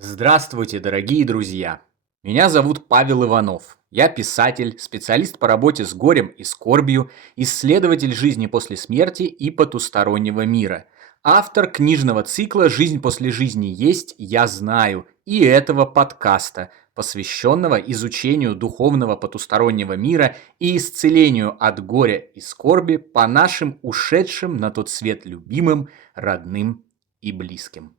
Здравствуйте, дорогие друзья! Меня зовут Павел Иванов. Я писатель, специалист по работе с горем и скорбью, исследователь жизни после смерти и потустороннего мира. Автор книжного цикла «Жизнь после жизни есть, я знаю» и этого подкаста, посвященного изучению духовного потустороннего мира и исцелению от горя и скорби по нашим ушедшим на тот свет любимым, родным и близким.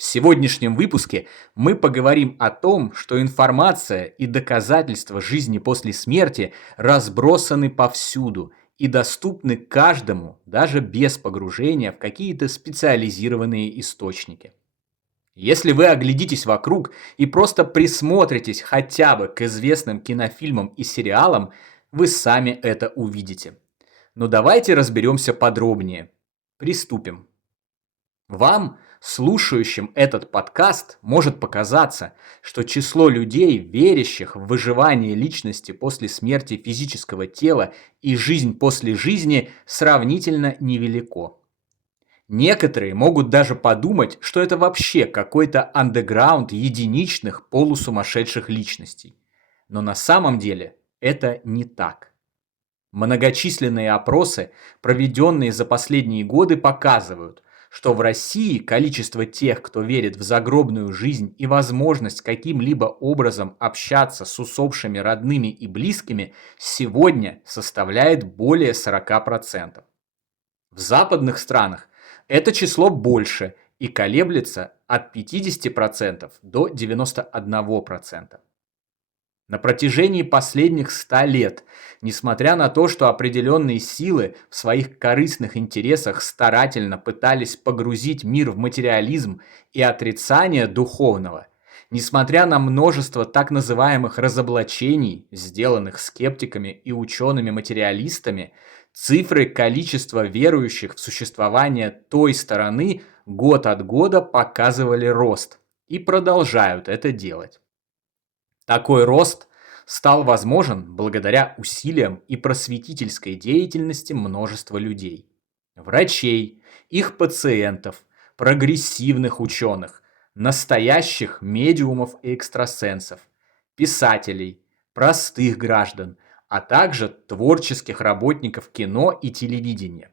В сегодняшнем выпуске мы поговорим о том, что информация и доказательства жизни после смерти разбросаны повсюду и доступны каждому, даже без погружения в какие-то специализированные источники. Если вы оглядитесь вокруг и просто присмотритесь хотя бы к известным кинофильмам и сериалам, вы сами это увидите. Но давайте разберемся подробнее. Приступим. Вам, слушающим этот подкаст, может показаться, что число людей, верящих в выживание личности после смерти физического тела и жизнь после жизни, сравнительно невелико. Некоторые могут даже подумать, что это вообще какой-то андеграунд единичных полусумасшедших личностей. Но на самом деле это не так. Многочисленные опросы, проведенные за последние годы, показывают, что в России количество тех, кто верит в загробную жизнь и возможность каким-либо образом общаться с усопшими родными и близкими, сегодня составляет более 40%. В западных странах это число больше и колеблется от 50% до 91%. На протяжении последних 100 лет, несмотря на то, что определенные силы в своих корыстных интересах старательно пытались погрузить мир в материализм и отрицание духовного, несмотря на множество так называемых разоблачений, сделанных скептиками и учеными-материалистами, цифры количества верующих в существование той стороны год от года показывали рост и продолжают это делать. Такой рост стал возможен благодаря усилиям и просветительской деятельности множества людей. Врачей, их пациентов, прогрессивных ученых, настоящих медиумов и экстрасенсов, писателей, простых граждан, а также творческих работников кино и телевидения,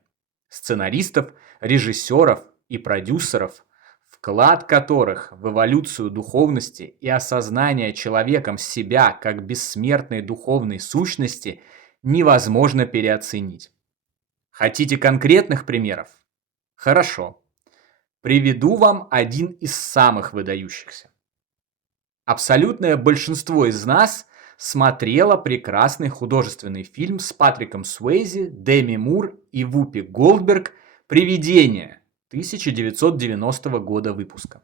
сценаристов, режиссеров и продюсеров, вклад которых в эволюцию духовности и осознание человеком себя как бессмертной духовной сущности невозможно переоценить. Хотите конкретных примеров? Хорошо. Приведу вам один из самых выдающихся. Абсолютное большинство из нас смотрело прекрасный художественный фильм с Патриком Суэйзи, Деми Мур и Вупи Голдберг «Привидение» 1990 года выпуска.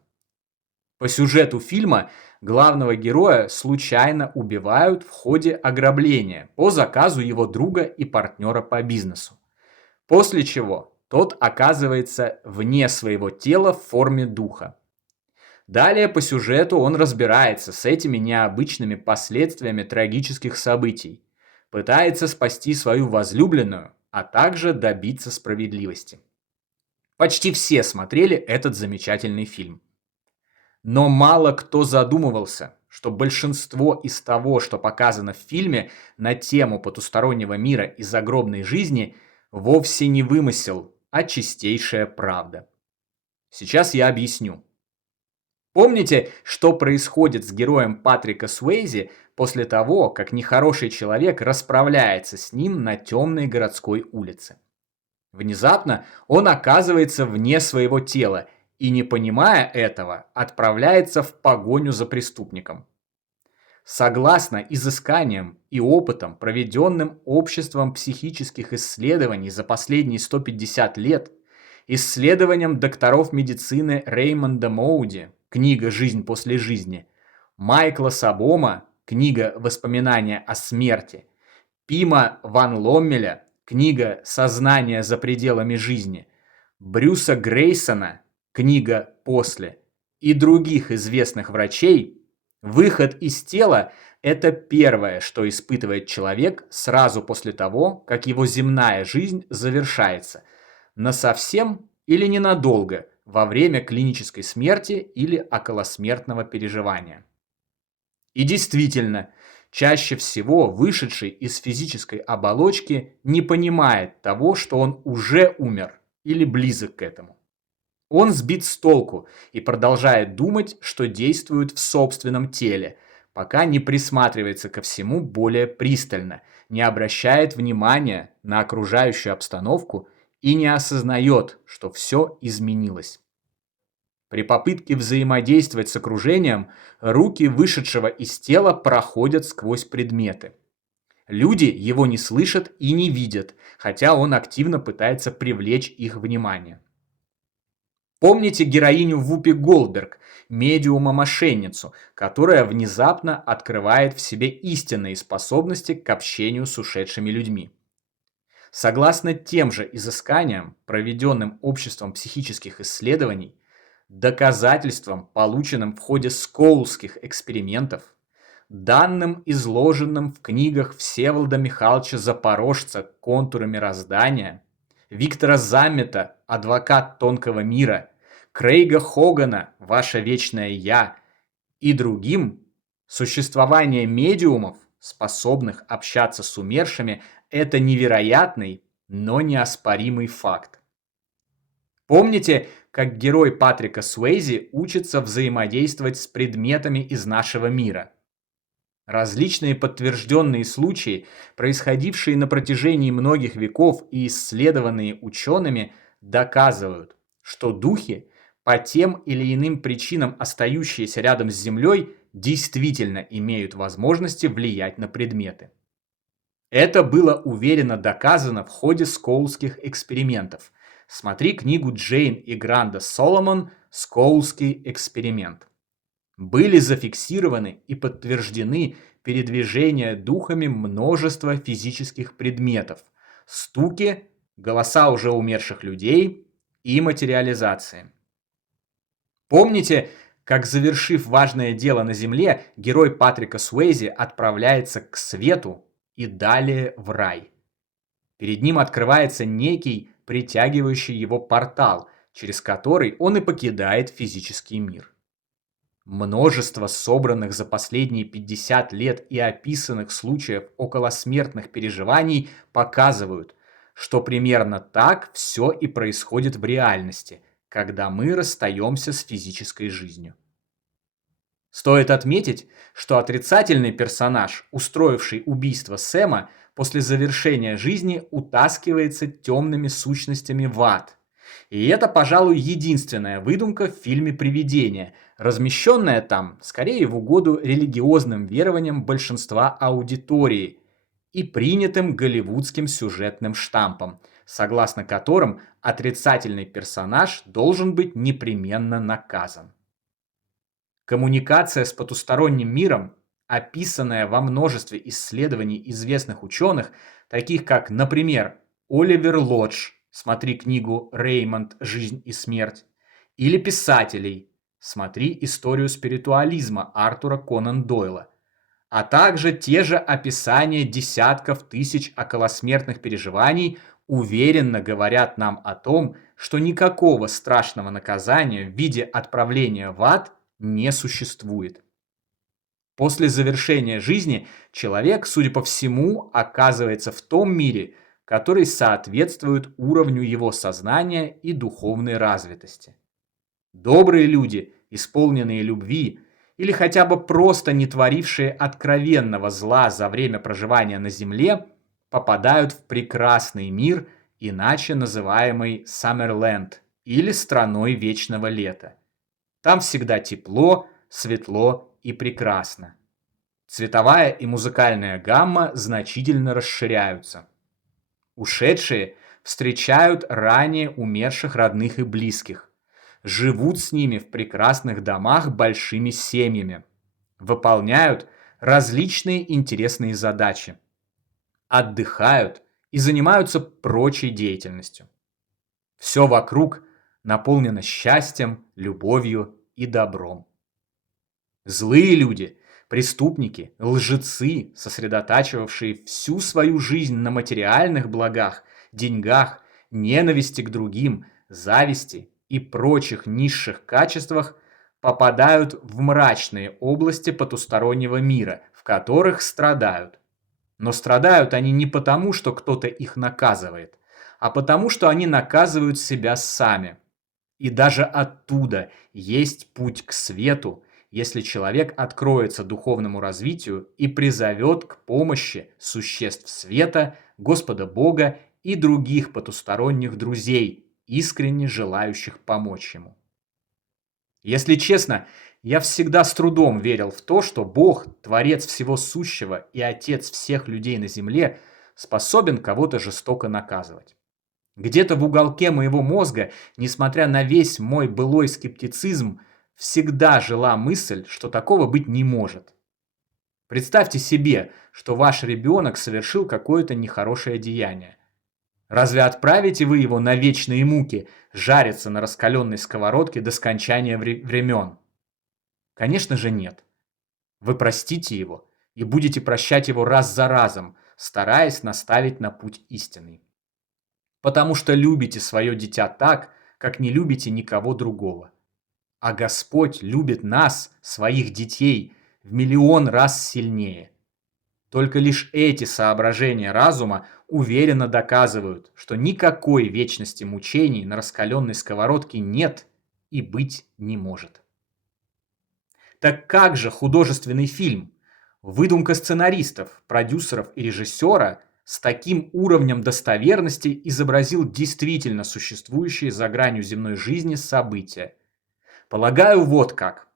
По сюжету фильма главного героя случайно убивают в ходе ограбления по заказу его друга и партнера по бизнесу. После чего тот оказывается вне своего тела в форме духа. Далее по сюжету он разбирается с этими необычными последствиями трагических событий, пытается спасти свою возлюбленную, а также добиться справедливости. Почти все смотрели этот замечательный фильм. Но мало кто задумывался, что большинство из того, что показано в фильме на тему потустороннего мира и загробной жизни, вовсе не вымысел, а чистейшая правда. Сейчас я объясню. Помните, что происходит с героем Патрика Суэйзи после того, как нехороший человек расправляется с ним на темной городской улице? Внезапно он оказывается вне своего тела и, не понимая этого, отправляется в погоню за преступником. Согласно изысканиям и опытам, проведенным обществом психических исследований за последние 150 лет, исследованиям докторов медицины Реймонда Моуди, книга «Жизнь после жизни», Майкла Сабома, книга «Воспоминания о смерти», Пима Ван Ломмеля, книга «Сознание за пределами жизни», Брюса Грейсона, книга «После» и других известных врачей, выход из тела – это первое, что испытывает человек сразу после того, как его земная жизнь завершается, насовсем или ненадолго, во время клинической смерти или околосмертного переживания. И действительно, чаще всего вышедший из физической оболочки не понимает того, что он уже умер или близок к этому. Он сбит с толку и продолжает думать, что действует в собственном теле, пока не присматривается ко всему более пристально, не обращает внимания на окружающую обстановку и не осознает, что все изменилось. При попытке взаимодействовать с окружением, руки вышедшего из тела проходят сквозь предметы. Люди его не слышат и не видят, хотя он активно пытается привлечь их внимание. Помните героиню Вупи Голдберг, медиума-мошенницу, которая внезапно открывает в себе истинные способности к общению с ушедшими людьми? Согласно тем же изысканиям, проведенным обществом психических исследований, доказательствам, полученным в ходе скоулских экспериментов, данным, изложенным в книгах Всеволода Михайловича Запорожца «Контуры мироздания», Виктора Заммета «Адвокат тонкого мира», Крейга Хогана «Ваше вечное Я» и другим, существование медиумов, способных общаться с умершими, это невероятный, но неоспоримый факт. Помните, как герой Патрика Суэйзи учится взаимодействовать с предметами из нашего мира? Различные подтвержденные случаи, происходившие на протяжении многих веков и исследованные учеными, доказывают, что духи, по тем или иным причинам остающиеся рядом с Землей, действительно имеют возможности влиять на предметы. Это было уверенно доказано в ходе скоулских экспериментов. Смотри книгу Джейн и Гранда Соломон «Скоулский эксперимент». Были зафиксированы и подтверждены передвижения духами множества физических предметов, стуки, голоса уже умерших людей и материализации. Помните, как, завершив важное дело на Земле, герой Патрика Суэйзи отправляется к свету и далее в рай? Перед ним открывается некий притягивающий его портал, через который он и покидает физический мир. Множество собранных за последние 50 лет и описанных случаев околосмертных переживаний показывают, что примерно так все и происходит в реальности, когда мы расстаемся с физической жизнью. Стоит отметить, что отрицательный персонаж, устроивший убийство Сэма, после завершения жизни утаскивается темными сущностями в ад. И это, пожалуй, единственная выдумка в фильме «Привидение», размещенная там, скорее в угоду религиозным верованиям большинства аудитории и принятым голливудским сюжетным штампом, согласно которым отрицательный персонаж должен быть непременно наказан. Коммуникация с потусторонним миром, описанная во множестве исследований известных ученых, таких как, например, Оливер Лодж, смотри книгу «Реймонд. Жизнь и смерть», или писателей, смотри историю спиритуализма Артура Конан Дойла, а также те же описания десятков тысяч околосмертных переживаний уверенно говорят нам о том, что никакого страшного наказания в виде отправления в ад не существует. После завершения жизни человек, судя по всему, оказывается в том мире, который соответствует уровню его сознания и духовной развитости. Добрые люди, исполненные любви, или хотя бы просто не творившие откровенного зла за время проживания на Земле, попадают в прекрасный мир, иначе называемый Саммерленд, или страной вечного лета. Там всегда тепло, светло и прекрасно. Цветовая и музыкальная гамма значительно расширяются. Ушедшие встречают ранее умерших родных и близких, живут с ними в прекрасных домах большими семьями, выполняют различные интересные задачи, отдыхают и занимаются прочей деятельностью. Все вокруг наполнено счастьем, любовью и добром. Злые люди, преступники, лжецы, сосредотачивавшие всю свою жизнь на материальных благах, деньгах, ненависти к другим, зависти и прочих низших качествах попадают в мрачные области потустороннего мира, в которых страдают. Но страдают они не потому, что кто-то их наказывает, а потому, что они наказывают себя сами. И даже оттуда есть путь к свету, если человек откроется духовному развитию и призовет к помощи существ света, Господа Бога и других потусторонних друзей, искренне желающих помочь ему. Если честно, я всегда с трудом верил в то, что Бог, Творец всего сущего и Отец всех людей на земле, способен кого-то жестоко наказывать. Где-то в уголке моего мозга, несмотря на весь мой былой скептицизм, всегда жила мысль, что такого быть не может. Представьте себе, что ваш ребенок совершил какое-то нехорошее деяние. Разве отправите вы его на вечные муки жариться на раскаленной сковородке до скончания времен? Конечно же нет. Вы простите его и будете прощать его раз за разом, стараясь наставить на путь истинный. Потому что любите свое дитя так, как не любите никого другого. А Господь любит нас, своих детей, в миллион раз сильнее. Только лишь эти соображения разума уверенно доказывают, что никакой вечности мучений на раскаленной сковородке нет и быть не может. Так как же художественный фильм, выдумка сценаристов, продюсеров и режиссера с таким уровнем достоверности изобразил действительно существующие за гранью земной жизни события? Полагаю, вот как.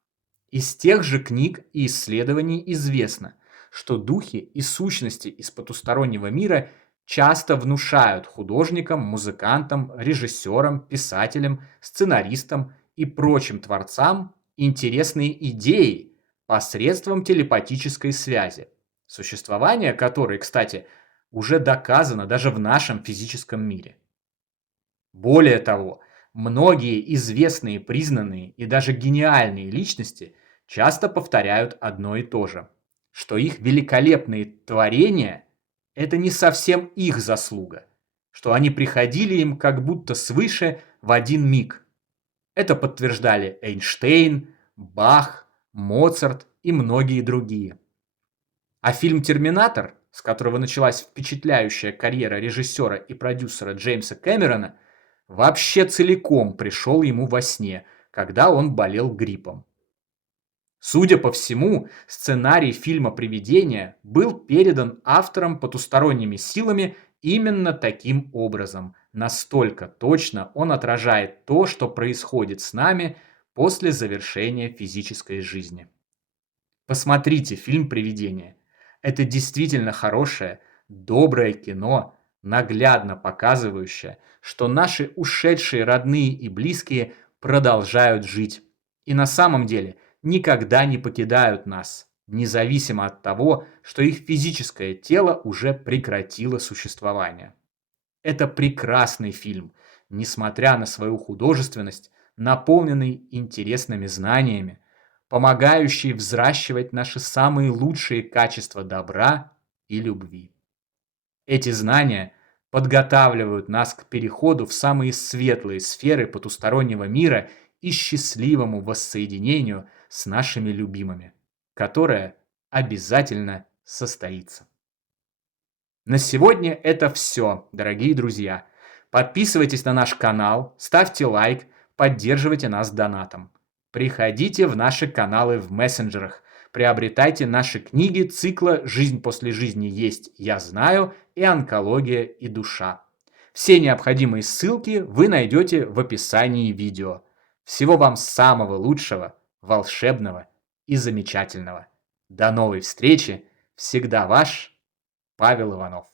Из тех же книг и исследований известно, что духи и сущности из потустороннего мира часто внушают художникам, музыкантам, режиссерам, писателям, сценаристам и прочим творцам интересные идеи посредством телепатической связи, существование которой, кстати, уже доказано даже в нашем физическом мире. Более того, многие известные, признанные и даже гениальные личности часто повторяют одно и то же, что их великолепные творения – это не совсем их заслуга, что они приходили им как будто свыше в один миг. Это подтверждали Эйнштейн, Бах, Моцарт и многие другие. А фильм «Терминатор», с которого началась впечатляющая карьера режиссера и продюсера Джеймса Кэмерона, вообще целиком пришел ему во сне, когда он болел гриппом. Судя по всему, сценарий фильма «Привидение» был передан автором потусторонними силами именно таким образом. Настолько точно он отражает то, что происходит с нами после завершения физической жизни. Посмотрите фильм «Привидение». Это действительно хорошее, доброе кино, наглядно показывающее, что наши ушедшие родные и близкие продолжают жить. И на самом деле никогда не покидают нас, независимо от того, что их физическое тело уже прекратило существование. Это прекрасный фильм, несмотря на свою художественность, наполненный интересными знаниями, помогающий взращивать наши самые лучшие качества добра и любви. Эти знания подготавливают нас к переходу в самые светлые сферы потустороннего мира и счастливому воссоединению с нашими любимыми, которое обязательно состоится. На сегодня это все, дорогие друзья. Подписывайтесь на наш канал, ставьте лайк, поддерживайте нас донатом. Приходите в наши каналы в мессенджерах, приобретайте наши книги цикла «Жизнь после жизни есть, я знаю» и «Онкология и душа». Все необходимые ссылки вы найдете в описании видео. Всего вам самого лучшего, волшебного и замечательного. До новой встречи. Всегда ваш Павел Иванов.